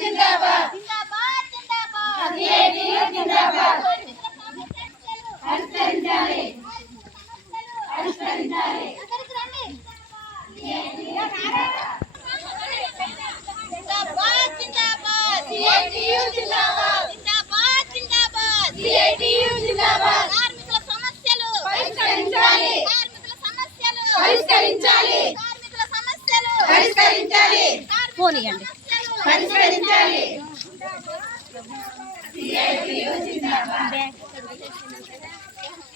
జిందాబాద్ జిందాబాద్ CITU జిందాబాద్ పరిష్కరించాలి పరిష్కరించాలి జిందాబాద్ జిందాబాద్ CITU జిందాబాద్ జిందాబాద్ జిందాబాద్ CITU జిందాబాద్ కార్మికుల సమస్యలు పరిష్కరించాలి కార్మికుల సమస్యలు పరిష్కరించాలి కార్మికుల సమస్యలు పరిష్కరించాలి పోనీయండి పరిష్కరించాలి సిఐటియు జిందాబాద్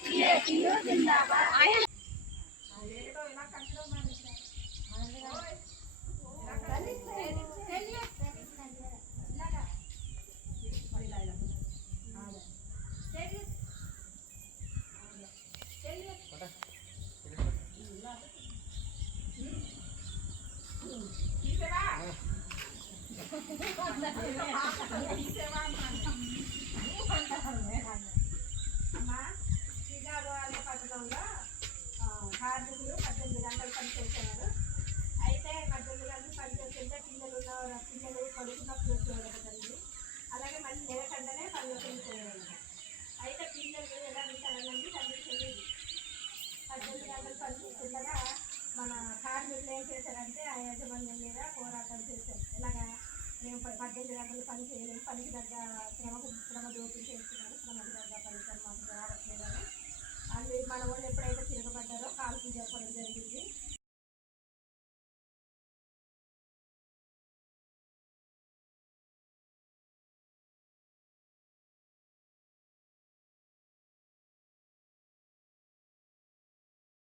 సిఐటియు జిందాబాద్ కార్మికులు 18 గంటలు పనిచేసేవారు. అయితే 18 గంటలు పనిచేస్తుంటే పిల్లలు పడుకున్నప్పుడు వచ్చేవాళ్ళు. అలాగే మళ్ళీ లేకుండానే పనులకు వెళ్ళిపోయేవాళ్ళు. అయితే పిల్లలు ఎలా ఉంటారన్నది తల్లికి తెలియదు. 18 గంటలు పనిచేస్తుండగా మన కార్మికులు ఏం చేశారంటే ఆ యాజమాన్యం మీద పోరాటం చేశారు. ఇలాగా మేము 18 గంటలు పని చేయలేము, పనికి తగ్గ శ్రమ దోపిడీ చేస్తున్నారు, శ్రమకు తగ్గ ఫలితం మాకు రావట్లేదని వాళ్ళు మన వాళ్ళు ఎప్పుడైతే తిరగబడ్డారో కాల్పులు జరపడం జరిగింది.